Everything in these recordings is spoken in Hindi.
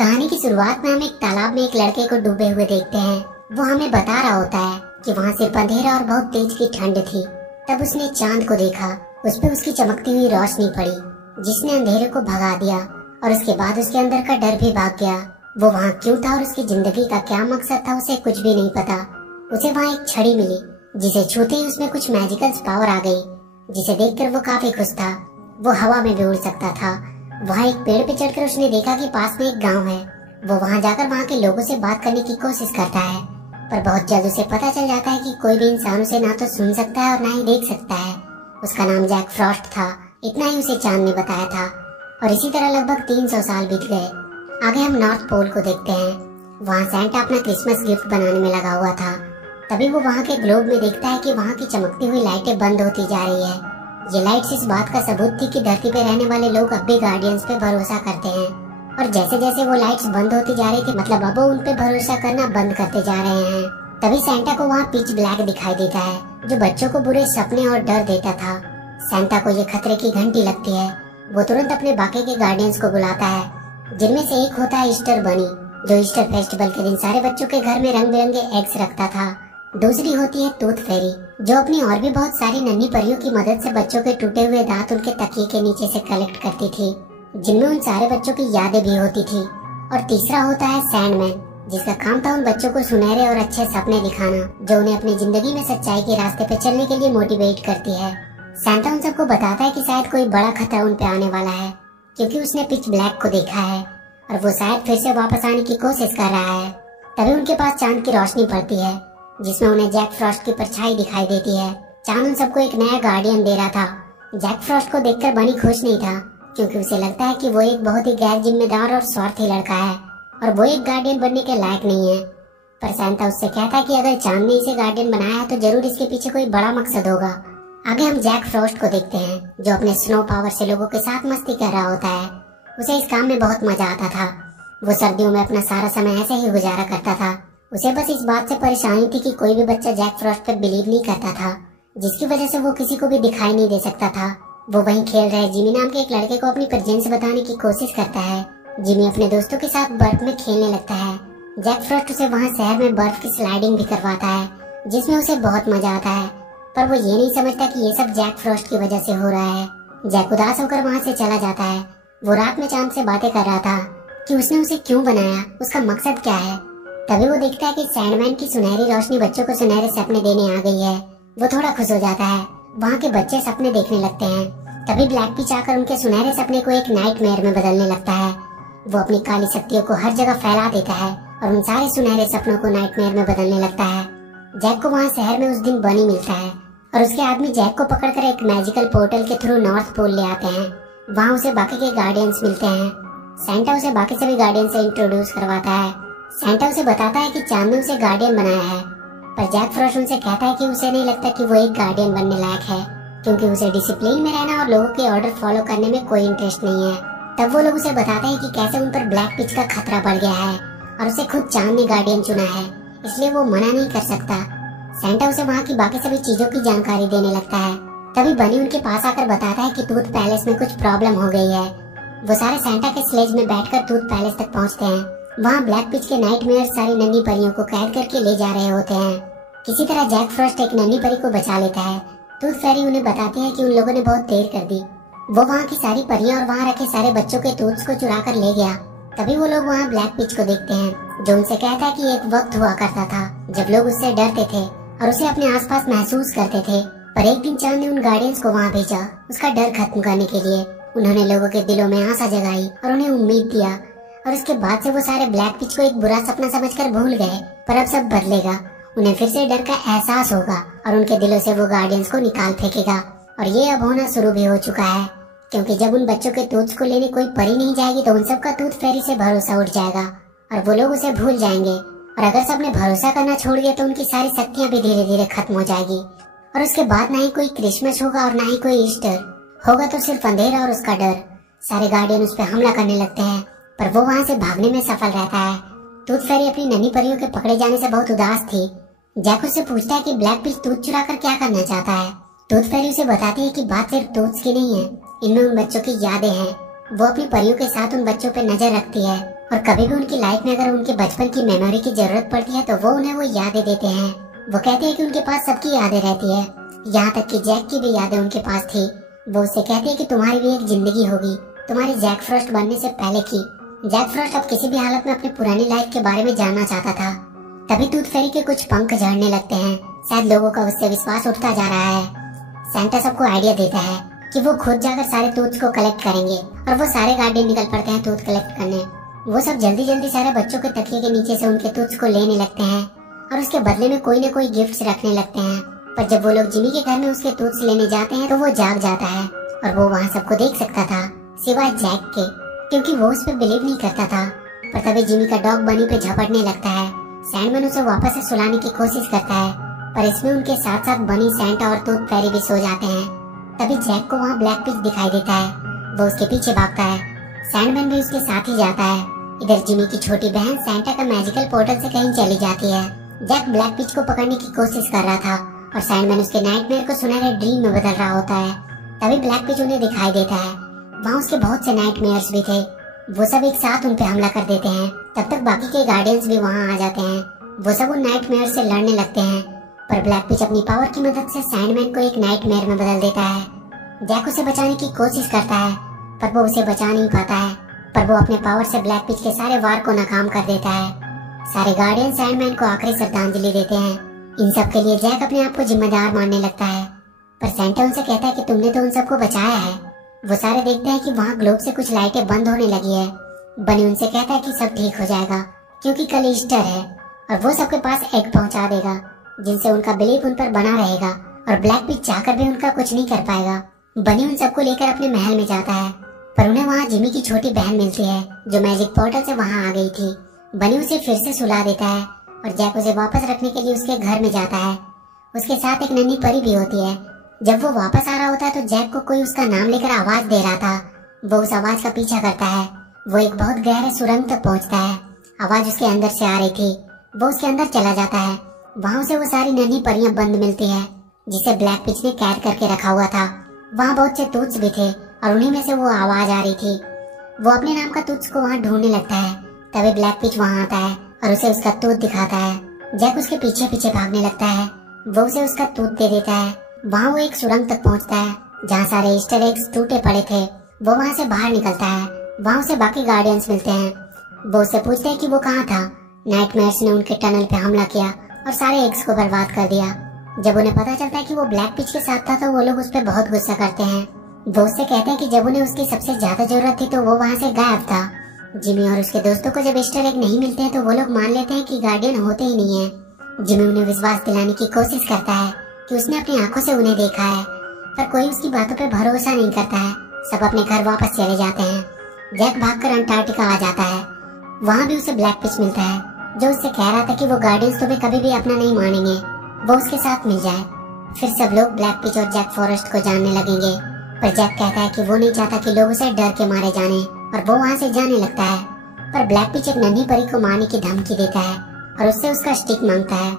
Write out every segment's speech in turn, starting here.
कहानी की शुरुआत में हम एक तालाब में एक लड़के को डूबे हुए देखते हैं। वो हमें बता रहा होता है कि वहाँ सिर्फ अंधेरा और बहुत तेज की ठंड थी। तब उसने चांद को देखा, उस पर उसकी चमकती हुई रोशनी पड़ी जिसने अंधेरे को भगा दिया और उसके बाद उसके अंदर का डर भी भाग गया। वो वहाँ क्यों था और उसकी जिंदगी का क्या मकसद था उसे कुछ भी नहीं पता। उसे वहाँ एक छड़ी मिली जिसे छूते ही उसमें कुछ मैजिकल पावर आ गई, जिसे देखकर वो काफी खुश था। वो हवा में भी उड़ सकता था। वहाँ एक पेड़ पे चढ़कर उसने देखा कि पास में एक गांव है। वो वहाँ जाकर वहाँ के लोगों से बात करने की कोशिश करता है, पर बहुत जल्द उसे पता चल जाता है कि कोई भी इंसान उसे ना तो सुन सकता है और ना ही देख सकता है। उसका नाम जैक फ्रॉस्ट था, इतना ही उसे चांद ने बताया था। और इसी तरह लगभग 300 साल बीत गए। आगे हम नॉर्थ पोल को देखते हैं। वहाँ सैंटा अपना क्रिसमस गिफ्ट बनाने में लगा हुआ था। तभी वो वहाँ के ग्लोब में देखता है कि वहाँ की चमकती हुई लाइटें बंद होती जा रही है। ये लाइट्स इस बात का सबूत थी कि धरती पे रहने वाले लोग अब भी गार्डियंस पे भरोसा करते हैं। और जैसे जैसे वो लाइट्स बंद होती जा रही थी, मतलब अब वो उन पे भरोसा करना बंद करते जा रहे हैं। तभी सैंटा को वहाँ पिच ब्लैक दिखाई देता है, जो बच्चों को बुरे सपने और डर देता था। सैंटा को ये खतरे की घंटी लगती है। वो तुरंत अपने बाकी के गार्डियंस को बुलाता है, जिनमें से एक होता है ईस्टर बनी, जो ईस्टर फेस्टिवल के दिन सारे बच्चों के घर में रंग बिरंगे एग्स रखता था। दूसरी होती है टूथ फेरी, जो अपनी और भी बहुत सारी नन्ही परियों की मदद से बच्चों के टूटे हुए दांत उनके तकिए के नीचे से कलेक्ट करती थी, जिनमें उन सारे बच्चों की यादें भी होती थी। और तीसरा होता है सैंडमैन, जिसका काम था उन बच्चों को सुनहरे और अच्छे सपने दिखाना, जो उन्हें अपनी जिंदगी में सच्चाई के रास्ते पे चलने के लिए मोटिवेट करती है। सैंटा उन सबको बताता है कि शायद कोई बड़ा खतरा उन पे आने वाला है, क्योंकि उसने पिच ब्लैक को देखा है और वो शायद फिर से वापस आने की कोशिश कर रहा है। तभी उनके पास चांद की रोशनी पड़ती है, जिसमें उन्हें जैक फ्रॉस्ट की परछाई दिखाई देती है। चांद उन सबको एक नया गार्डियन दे रहा था। जैक फ्रॉस्ट को देखकर बनी खुश नहीं था, क्योंकि उसे लगता है कि वो एक बहुत ही गैर जिम्मेदार और स्वार्थी लड़का है और वो एक गार्डियन बनने के लायक नहीं है। पर सैंटा उससे कहता है कि अगर चांद ने इसे गार्डियन बनाया है तो जरूर इसके पीछे कोई बड़ा मकसद होगा। आगे हम जैक फ्रॉस्ट को देखते हैं, जो अपने स्नो पावर से लोगों के साथ मस्ती कर रहा होता है। उसे इस काम में बहुत मजा आता था। वो सर्दियों में अपना सारा समय ऐसे ही गुजारा करता था। उसे बस इस बात से परेशानी थी कि कोई भी बच्चा जैक फ्रॉस्ट पर बिलीव नहीं करता था, जिसकी वजह से वो किसी को भी दिखाई नहीं दे सकता था। वो वहीं खेल रहे जिमी नाम के एक लड़के को अपनी प्रेजेंस बताने की कोशिश करता है। जिमी अपने दोस्तों के साथ बर्फ में खेलने लगता है। जैक फ्रॉस्ट उसे वहाँ शहर में बर्फ की स्लाइडिंग भी करवाता है, जिसमें उसे बहुत मजा आता है। पर वो ये नहीं समझता कि ये सब जैक फ्रॉस्ट की वजह से हो रहा है। जैक उदास होकर वहाँ से चला जाता है। वो रात में चांद से बातें कर रहा था कि उसने उसे क्यों बनाया, उसका मकसद क्या है। तभी वो देखता है कि सैंडमैन की सुनहरी रोशनी बच्चों को सुनहरे सपने देने आ गई है। वो थोड़ा खुश हो जाता है। वहाँ के बच्चे सपने देखने लगते हैं। तभी ब्लैक पिच आकर उनके सुनहरे सपने को एक नाइटमेयर में बदलने लगता है। वो अपनी काली शक्तियों को हर जगह फैला देता है और उन सारे सुनहरे सपनों को नाइटमेयर में बदलने लगता है। जैक को वहाँ शहर में उस दिन बनी मिलता है और उसके आदमी जैक को पकड़कर एक मैजिकल पोर्टल के थ्रू नॉर्थ पोल ले आते हैं। वहाँ उसे बाकी के गार्डियंस मिलते हैं। सैंटा उसे बाकी सभी गार्डियन से इंट्रोड्यूस करवाता है। सैंटा उसे बताता है कि चांद ने उसे गार्डियन बनाया है, पर जैक फ्रॉस्ट उनसे कहता है कि उसे नहीं लगता कि वो एक गार्डियन बनने लायक है, क्योंकि उसे डिसिप्लिन में रहना और लोगों के ऑर्डर फॉलो करने में कोई इंटरेस्ट नहीं है। तब वो लोग उसे बताते हैं कि कैसे उन पर ब्लैक पिच का खतरा बढ़ गया है और उसे खुद चांद ने गार्डियन चुना है, इसलिए वो मना नहीं कर सकता। सैंटा उसे वहाँ की बाकी सभी चीजों की जानकारी देने लगता है। तभी बनी उनके पास आकर बताता है कि टूथ पैलेस में कुछ प्रॉब्लम हो गई है। वो सारे सैंटा के स्लेज में बैठकर टूथ पैलेस तक पहुँचते हैं। वहाँ ब्लैक पिच के नाइटमेयर सारी नन्ही परियों को कैद करके ले जा रहे होते हैं। किसी तरह जैक फ्रॉस्ट एक नन्ही परी को बचा लेता है। टूथ फेरी उन्हें बताती है कि उन लोगों ने बहुत देर कर दी। वो वहाँ की सारी परियां और वहाँ रखे सारे बच्चों के टूथ्स को चुरा कर ले गया। तभी वो लोग वहाँ ब्लैक पिच को देखते हैं, जो उनसे कहता है कि एक वक्त हुआ करता था जब लोग उससे डरते थे और उसे अपने आसपास महसूस करते थे। पर एक दिन चांद ने उन गार्डियंस को वहाँ भेजा उसका डर खत्म करने के लिए। उन्होंने लोगों के दिलों में आशा जगाई और उन्हें उम्मीद दिया, और उसके बाद से वो सारे ब्लैक पिच को एक बुरा सपना समझकर भूल गए। पर अब सब बदलेगा। उन्हें फिर से डर का एहसास होगा और उनके दिलों से वो गार्डियंस को निकाल फेंकेगा। और ये अब होना शुरू भी हो चुका है, क्योंकि जब उन बच्चों के टूथ्स को लेने कोई परी नहीं जाएगी तो उन सबका टूथ फेरी से भरोसा उठ जाएगा और वो लोग उसे भूल जाएंगे। और अगर सबने भरोसा करना छोड़ दिया तो उनकी सारी शक्तियाँ भी धीरे धीरे खत्म हो जाएगी। और उसके बाद ना ही कोई क्रिसमस होगा और ना ही कोई ईस्टर होगा, तो सिर्फ अंधेरा और उसका डर। सारे गार्डियन उस पर हमला करने लगते हैं, पर वो वहाँ से भागने में सफल रहता है। टूथ फेरी अपनी नन्ही परियों के पकड़े जाने से बहुत उदास थी। जैक उससे पूछता है कि ब्लैक पिच टूथ चुरा कर क्या करना चाहता है। टूथ फेरी उसे बताती है कि बात सिर्फ टूथ्स की नहीं है, इनमें उन बच्चों की यादें हैं। वो अपनी परियों के साथ उन बच्चों पर नजर रखती है और कभी भी उनकी लाइफ में अगर उनके बचपन की मेमोरी की जरूरत पड़ती है तो वो उन्हें वो यादें देते हैं। वो कहते हैं कि उनके पास सबकी यादें रहती है, यहाँ तक कि जैक की भी यादें उनके पास थी। वो उससे कहते हैं कि तुम्हारी भी एक जिंदगी होगी, तुम्हारी जैक फ्रॉस्ट बनने से पहले की। जैक फ्रॉस्ट अब किसी भी हालत में अपनी पुरानी लाइफ के बारे में जानना चाहता था। तभी टूथ फेरी के कुछ पंख झड़ने लगते हैं। शायद लोगों का उससे विश्वास उठता जा रहा है। सैंटा सबको आइडिया देता है कि वो खुद जाकर सारे टूथ्स को कलेक्ट करेंगे और वो सारे गार्डियन निकल पड़ते हैं टूथ कलेक्ट करने। वो सब जल्दी जल्दी सारे बच्चों के तकिए के नीचे से उनके टूथ्स को लेने लगते हैं और उसके बदले में कोई न कोई गिफ्ट्स रखने लगते हैं। पर जब वो लोग जिमी के घर में उसके टूथ्स लेने जाते हैं तो वो जाग जाता है और वो वहाँ सबको देख सकता था सिवाय जैक के, क्योंकि वो उस पर बिलीव नहीं करता था। पर तभी जिमी का डॉग बनी पे झपटने लगता है। सैंडमैन उसे वापस से सुलाने की कोशिश करता है, पर इसमें उनके साथ साथ बनी, सैंटा और टूथ फेरी भी सो जाते हैं। तभी जैक को वहाँ ब्लैक पिच दिखाई देता है। वो उसके पीछे भागता है। सैंडमैन भी उसके साथ ही जाता है। इधर जिमी की छोटी बहन सैंटा का मैजिकल पोर्टल से कहीं चली जाती है। जैक ब्लैक पिच को पकड़ने की कोशिश कर रहा था और सैंडमैन उसके नाइटमेयर को सुनहरे ड्रीम में बदल रहा होता है। तभी ब्लैक पिच उन्हें दिखाई देता है। वहाँ उसके बहुत से नाइटमेयर्स भी थे। वो सब एक साथ उन पे हमला कर देते हैं। तब तक बाकी के गार्डियंस भी वहाँ आ जाते हैं। वो सब उन नाइटमेयर से लड़ने लगते हैं, पर ब्लैक पिच अपनी पावर की मदद से सैंडमैन को एक नाइटमेयर में बदल देता है। जैक उसे बचाने की कोशिश करता है, पर वो उसे बचा नहीं पाता है। पर वो अपने पावर से ब्लैक पिच के सारे वार को नाकाम कर देता है। सारे गार्डियन सैंडमैन को आखिरी श्रद्धांजलि देते हैं। इन सब के लिए जैक अपने आप को जिम्मेदार मानने लगता है, पर सैंटा उनसे कहता है कि तुमने तो उन सबको बचाया है। वो सारे देखते हैं कि वहाँ ग्लोब से कुछ लाइटें बंद होने लगी है। बनी उनसे कहता है कि सब ठीक हो जाएगा क्योंकि कल ईस्टर है और वो सबके पास एग पहुंचा देगा, जिनसे उनका बिलीफ उन पर बना रहेगा और ब्लैक पिच चाहकर भी उनका कुछ नहीं कर पाएगा। बनी उन सबको लेकर अपने महल में जाता है, पर उन्हें वहाँ जिमी की छोटी बहन मिलती है जो मैजिक पोर्टल से वहाँ आ गई थी। बनी उसे फिर से सुला देता है और जैक उसे वापस रखने के लिए उसके घर में जाता है। उसके साथ एक नन्ही परी भी होती है। जब वो वापस आ रहा होता है तो जैक को कोई उसका नाम लेकर आवाज दे रहा था। वो उस आवाज का पीछा करता है। वो एक बहुत गहरे सुरंग तक पहुंचता है। आवाज उसके अंदर से आ रही थी। वो उसके अंदर चला जाता है। वहाँ उसे वो सारी नन्ही परियां बंद मिलती है जिसे ब्लैक पिच ने कैद करके रखा हुआ था। वहाँ बहुत से टूथ्स भी थे और उन्हीं में से वो आवाज आ रही थी। वो अपने नाम का टूथ्स को वहाँ ढूंढने लगता है। तभी ब्लैक पिच वहाँ आता है और उसे उसका टूथ दिखाता है। जैक उसके पीछे पीछे भागने लगता है। वो उसे उसका टूथ दे देता है। वहाँ वो एक सुरंग तक पहुँचता है जहाँ सारे ईस्टर एग्स टूटे पड़े थे। वो वहाँ से बाहर निकलता है। वहाँ उसे बाकी गार्डियंस मिलते हैं। वो उससे पूछते हैं कि वो कहाँ था। नाइटमेयर्स ने उनके टनल पे हमला किया और सारे एग्स को बर्बाद कर दिया। जब उन्हें पता चलता है कि वो ब्लैक पिच के साथ था तो वो लोग उस पर बहुत गुस्सा करते हैं। वो उससे कहते हैं कि जब उन्हें उसकी सबसे ज्यादा जरूरत थी तो वो वहाँ से गायब था। जिमी और उसके दोस्तों को जब ईस्टर एग नहीं मिलते हैं तो वो लोग मान लेते हैं कि गार्डियन होते ही नहीं है। जिमी उन्हें विश्वास दिलाने की कोशिश करता है कि उसने अपनी आंखों से उन्हें देखा है, पर कोई उसकी बातों पे भरोसा नहीं करता है। सब अपने घर वापस चले जाते हैं। जैक भागकर अंटार्कटिका आ जाता है। वहाँ भी उसे ब्लैक पिच मिलता है जो उससे कह रहा था कि वो गार्डियंस तुम्हें कभी भी अपना नहीं मानेंगे, वो उसके साथ मिल जाए। फिर सब लोग ब्लैक पिच और जैक फॉरेस्ट को जानने लगेंगे, पर जैक कहता है कि वो नहीं चाहता कि लोग उसे डर के मारे जाने और वो वहाँ से जाने लगता है। पर ब्लैक पिच एक नन्ही परी को मारने की धमकी देता है और उससे उसका स्टिक मांगता है।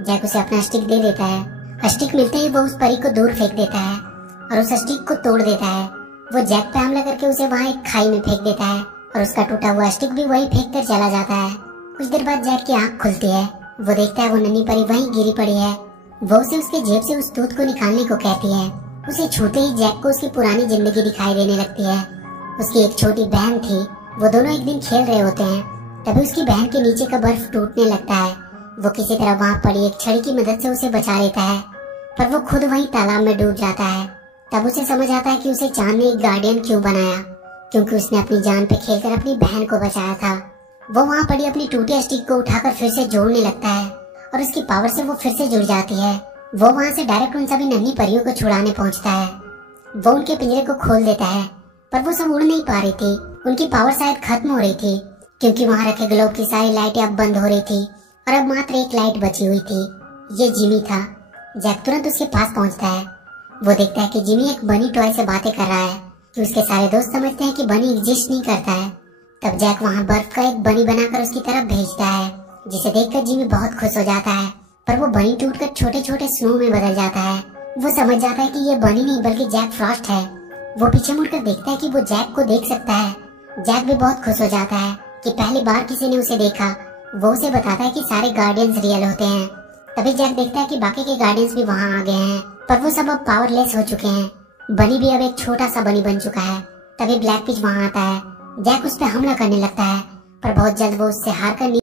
जैक उसे अपना स्टिक दे देता है। स्टिक मिलते ही वो उस परी को दूर फेंक देता है और उस स्टिक को तोड़ देता है। वो जैक पे हमला करके उसे वहाँ एक खाई में फेंक देता है और उसका टूटा हुआ स्टिक भी वही फेंक कर चला जाता है। कुछ देर बाद जैक की आँख खुलती है। वो देखता है वो नन्ही परी वहीं गिरी पड़ी है। वो उसे उसके जेब से उस टूथ को निकालने को कहती है। उसे छूते ही जैक को उसकी पुरानी जिंदगी दिखाई देने लगती है। उसकी एक छोटी बहन थी। वो दोनों एक दिन खेल रहे होते हैं। तभी उसकी बहन के नीचे का बर्फ टूटने लगता है। वो किसी तरह वहाँ पड़ी एक छड़ी की मदद से उसे बचा लेता है, पर वो खुद वहीं तालाब में डूब जाता है। तब उसे समझ आता है कि उसे चांद ने एक गार्डियन क्यों बनाया, क्योंकि उसने अपनी जान पे खेलकर अपनी बहन को बचाया था। वो वहाँ पड़ी अपनी टूटी स्टिक को उठाकर फिर से जोड़ने लगता है और उसकी पावर से वो फिर से जुड़ जाती है। वो वहाँ से डायरेक्ट उन सभी नन्ही परियों को छुड़ाने पहुँचता है। वो उनके पिंजरे को खोल देता है, पर वो सब उड़ नहीं पा रही थी। उनकी पावर शायद खत्म हो रही थी, क्योंकि वहाँ रखे ग्लोब की सारी लाइटें अब बंद हो रही थी और अब मात्र एक लाइट बची हुई थी। ये जिमी था। जैक तुरंत उसके पास पहुँचता है। वो देखता है कि जिमी एक बनी टॉय से बातें कर रहा है कि उसके सारे दोस्त समझते हैं कि बनी एग्जिस्ट नहीं करता है। तब जैक वहाँ बर्फ का एक बनी बनाकर उसकी तरफ भेजता है, जिसे देखकर जिमी बहुत खुश हो जाता है। पर वो बनी टूटकर छोटे छोटे स्नो में बदल जाता है। वो समझ जाता है कि ये बनी नहीं बल्कि जैक फ्रॉस्ट है। वो पीछे मुड़कर देखता है कि वो जैक को देख सकता है। जैक भी बहुत खुश हो जाता है, कि पहली बार किसी ने उसे देखा। वो उसे बताता है कि सारे गार्डियंस रियल होते हैं। तभी जैक देखता है कि बाकी के गार्डियंस भी वहाँ आ गए हैं, पर वो सब अब पावरलेस हो चुके हैं। बनी भी अब एक छोटा सा बनी बन चुका है। तभी ब्लैक फिश वहाँ आता है। जैक उस पर हमला करने लगता है, पर बहुत जल्द वो उससे हार कर